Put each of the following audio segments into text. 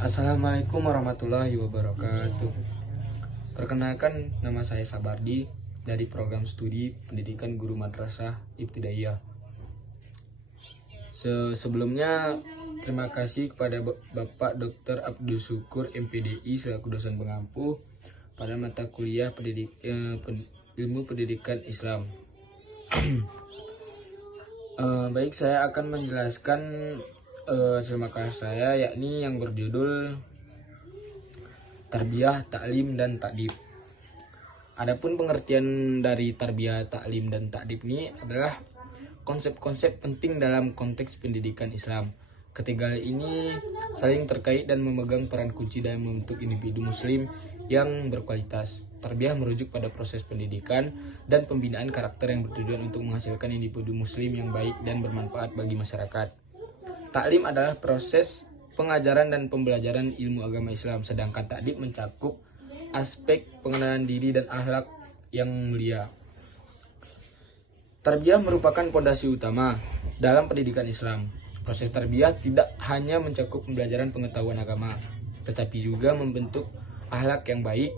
Assalamualaikum warahmatullahi wabarakatuh. Perkenalkan, nama saya Sabardi dari program studi pendidikan guru madrasah ibtidaiyah. Sebelumnya terima kasih kepada Bapak Dr. Abdul Syukur MPDI selaku dosen pengampu pada mata kuliah ilmu pendidikan Islam. Baik, saya akan menjelaskan hasil makalah saya, yakni yang berjudul Tarbiyah, Ta'lim, dan Ta'dib. Adapun pengertian dari tarbiyah, ta'lim, dan ta'dib ini adalah konsep-konsep penting dalam konteks pendidikan Islam. Ketiga ini saling terkait dan memegang peran kunci dalam membentuk individu muslim yang berkualitas. Tarbiyah merujuk pada proses pendidikan dan pembinaan karakter yang bertujuan untuk menghasilkan individu muslim yang baik dan bermanfaat bagi masyarakat. Ta'lim adalah proses pengajaran dan pembelajaran ilmu agama Islam, sedangkan ta'dib mencakup aspek pengenalan diri dan akhlak yang mulia. Tarbiyah merupakan pondasi utama dalam pendidikan Islam. Proses tarbiyah tidak hanya mencakup pembelajaran pengetahuan agama, tetapi juga membentuk akhlak yang baik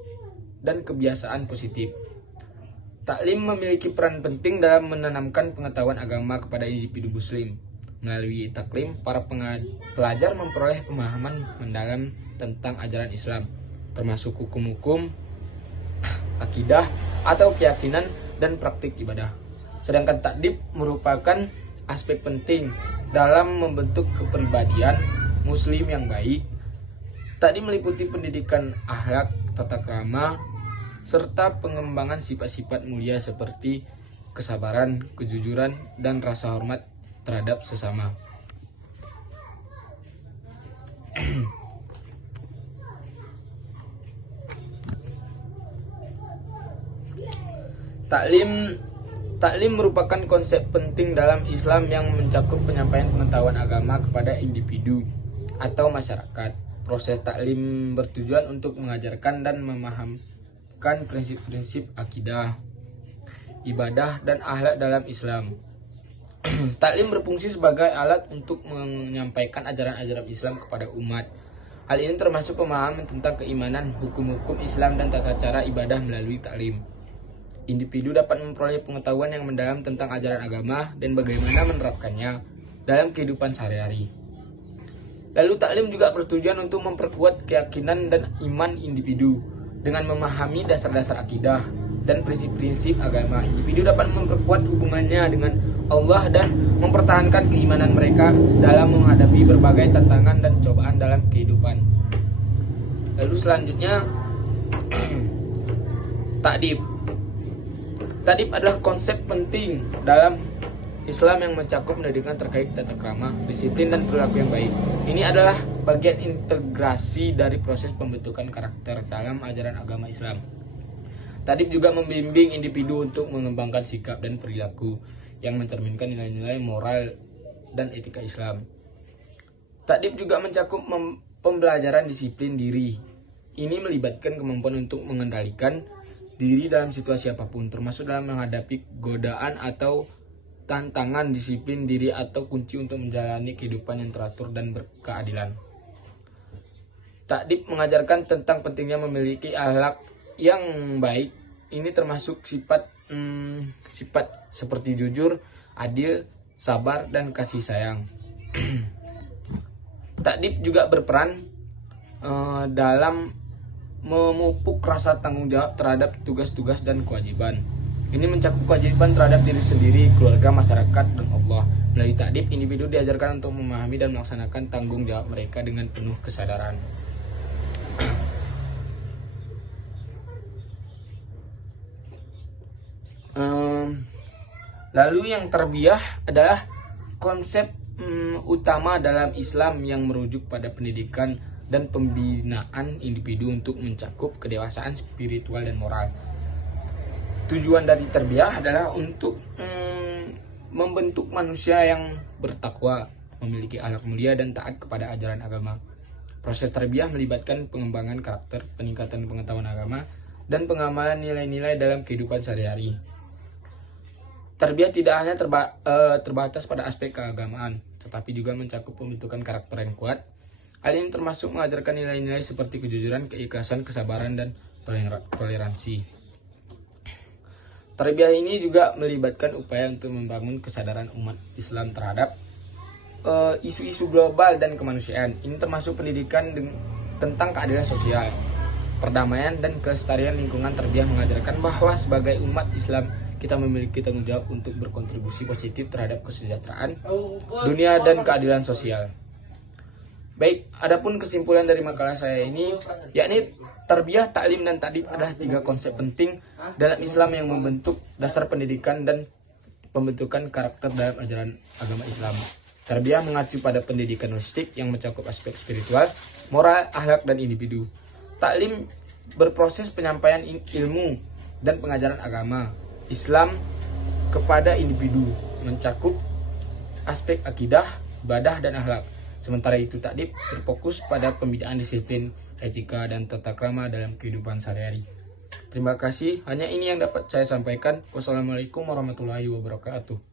dan kebiasaan positif. Ta'lim memiliki peran penting dalam menanamkan pengetahuan agama kepada individu muslim. Melalui taklim, para pelajar memperoleh pemahaman mendalam tentang ajaran Islam, termasuk hukum-hukum, akidah atau keyakinan dan praktik ibadah. Sedangkan ta'dib merupakan aspek penting dalam membentuk kepribadian muslim yang baik. Ta'dib meliputi pendidikan akhlak, tata krama, serta pengembangan sifat-sifat mulia seperti kesabaran, kejujuran, dan rasa hormat terhadap sesama. Taklim merupakan konsep penting dalam Islam yang mencakup penyampaian pengetahuan agama kepada individu atau masyarakat. Proses taklim bertujuan untuk mengajarkan dan memahamkan prinsip-prinsip akidah, ibadah, dan akhlak dalam Islam. Taklim berfungsi sebagai alat untuk menyampaikan ajaran-ajaran Islam kepada umat. Hal ini termasuk pemahaman tentang keimanan, hukum-hukum Islam, dan tata cara ibadah melalui taklim. Individu dapat memperoleh pengetahuan yang mendalam tentang ajaran agama dan bagaimana menerapkannya dalam kehidupan sehari-hari. Lalu taklim juga bertujuan untuk memperkuat keyakinan dan iman individu. Dengan memahami dasar-dasar akidah dan prinsip-prinsip agama, individu dapat memperkuat hubungannya dengan Allah dan mempertahankan keimanan mereka dalam menghadapi berbagai tantangan dan cobaan dalam kehidupan. Lalu selanjutnya ta'dib. Ta'dib adalah konsep penting dalam Islam yang mencakup pendidikan terkait tata krama, disiplin, dan perilaku yang baik. Ini adalah bagian integrasi dari proses pembentukan karakter dalam ajaran agama Islam. Ta'dib juga membimbing individu untuk mengembangkan sikap dan perilaku yang mencerminkan nilai-nilai moral dan etika Islam. Ta'dib juga mencakup pembelajaran disiplin diri. Ini melibatkan kemampuan untuk mengendalikan diri dalam situasi apapun, termasuk dalam menghadapi godaan atau tantangan. Disiplin diri atau kunci untuk menjalani kehidupan yang teratur dan berkeadilan. Ta'dib mengajarkan tentang pentingnya memiliki akhlak yang baik. Ini termasuk sifat seperti jujur, adil, sabar, dan kasih sayang. Ta'dib juga berperan dalam memupuk rasa tanggung jawab terhadap tugas-tugas dan kewajiban. Ini mencakup kewajiban terhadap diri sendiri, keluarga, masyarakat, dan Allah. Melalui ta'dib, individu diajarkan untuk memahami dan melaksanakan tanggung jawab mereka dengan penuh kesadaran. Lalu yang tarbiyah adalah konsep utama dalam Islam yang merujuk pada pendidikan dan pembinaan individu untuk mencakup kedewasaan spiritual dan moral. Tujuan dari tarbiyah adalah untuk membentuk manusia yang bertakwa, memiliki akhlak mulia, dan taat kepada ajaran agama. Proses tarbiyah melibatkan pengembangan karakter, peningkatan pengetahuan agama, dan pengamalan nilai-nilai dalam kehidupan sehari-hari. Tarbiyah tidak hanya terbatas pada aspek keagamaan, tetapi juga mencakup pembentukan karakter yang kuat, Hal ini termasuk mengajarkan nilai-nilai seperti kejujuran, keikhlasan, kesabaran, dan toleransi. Tarbiyah ini juga melibatkan upaya untuk membangun kesadaran umat Islam terhadap isu-isu global dan kemanusiaan. Ini termasuk pendidikan tentang keadilan sosial, perdamaian, dan kelestarian lingkungan. Tarbiyah mengajarkan bahwa sebagai umat Islam kita memiliki tanggung jawab untuk berkontribusi positif terhadap kesejahteraan dunia dan keadilan sosial. Baik, adapun kesimpulan dari makalah saya ini, yakni tarbiyah, taklim, dan ta'dib adalah 3 konsep penting dalam Islam yang membentuk dasar pendidikan dan pembentukan karakter dalam ajaran agama Islam. Tarbiyah mengacu pada pendidikan holistik yang mencakup aspek spiritual, moral, akhlak, dan individu. Taklim berproses penyampaian ilmu dan pengajaran agama Islam kepada individu, mencakup aspek akidah, ibadah, dan akhlak. Sementara itu ta'dib berfokus pada pembinaan disiplin, etika, dan tata krama dalam kehidupan sehari-hari. Terima kasih, hanya ini yang dapat saya sampaikan. Wassalamualaikum warahmatullahi wabarakatuh.